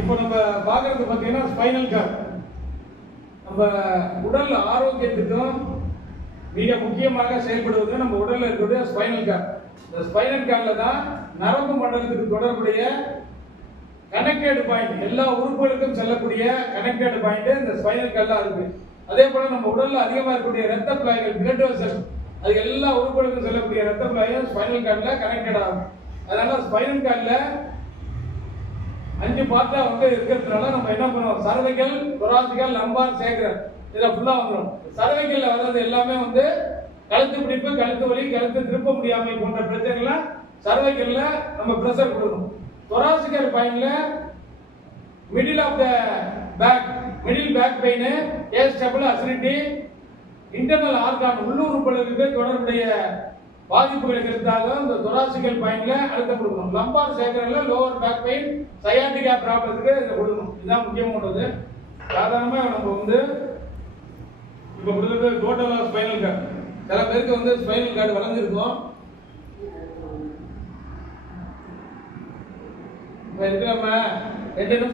இப்போ நம்ம பார்க்கறது பார்த்தீங்கன்னா ஸ்பைனல் கார்டு நம்ம உடல் ஆரோக்கியத்துக்கும் மிக முக்கியமாக செயல்படுவது நம்ம உடலில் இருக்கக்கூடிய ஸ்பைனல் கார்டு இந்த ஸ்பைனல் கார்டில் தான் நரம்பு மண்டலத்துக்கு தொடர்புடைய கணக்கேடு பாயிண்ட் எல்லா உறுப்புகளுக்கும் செல்லக்கூடிய கணக்கேடு பாயிண்ட் இந்த ஸ்பைனல் கார்டில் இருக்கு. அதே போல நம்ம உடல்ல அதிகமாக இருக்கக்கூடிய ரத்த குழாய்கள் பிளட் வெசல் அது எல்லா உறுப்புகளுக்கும் செல்லக்கூடிய ரத்த குழாயும் ஸ்பைனல் கார்டில் கனெக்டட் ஆகும். அதனால ஸ்பைனல் கார்டில் அஞ்சு பார்ட்டா வந்து இருக்கிறதுனால நம்ம என்ன பண்ணுவோம்? சரவைகள் தொராசிக்கல் லம்பார் சேகரல் இதுல ஃபுல்லா வந்துடும் சரவைகளில் வர்றது எல்லாமே வந்து கழுத்து பிடிப்பு கழுத்து வலி கழுத்து திருப்ப முடியாமை போன்ற பிரச்சனைகளை சர்வைக்கல்ல நம்ம பிரஷர் கொடுக்கணும். தொராசிக்கல் பாயிண்ட்ல middle of the back middle back pain ஏஸ்டபிள் stable acidity internal organ உள்ளுறுப்புகளுக்கு தொடர்புடைய பாதிப்புகளுக்கு இருந்தாலும் இந்த தொராசிக்கல் பாயிண்ட்ல அழுத்தம் கொடுக்கணும். லம்பார் சேகரில் லோவர் பேக் பெயின் சயாட்டிகா ப்ராப்ளத்துக்கு இதை கொடுக்கணும். இதுதான் முக்கியமானது சாதாரணமாக நம்ம வந்து இப்போ கொடுத்துட்டு டோட்டலாக ஸ்பைனல் கார்டு சில பேருக்கு வந்து ஸ்பைனல் கார்டு வளர்ந்துருக்கும். இப்போ இதுக்கு நம்ம ரெண்டு